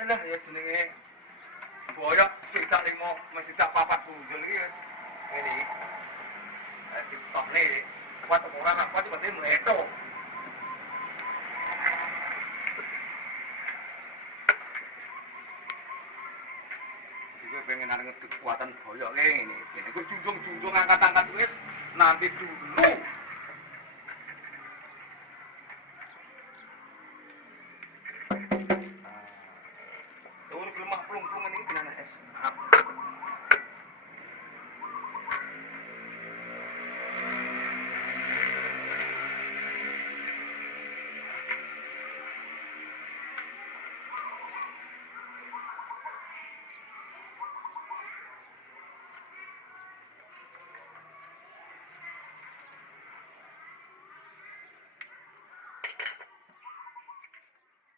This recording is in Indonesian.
Lah ya jenenge boyok swidak 5 mesti tak 4 punjul iki wis ngene iki. TikTokne kuat ora nak kuat berarti mleto. Iki pengen ana kekuatan boyok ngene. Iku junjung-junjung angkat-angkat wis nanti dulu.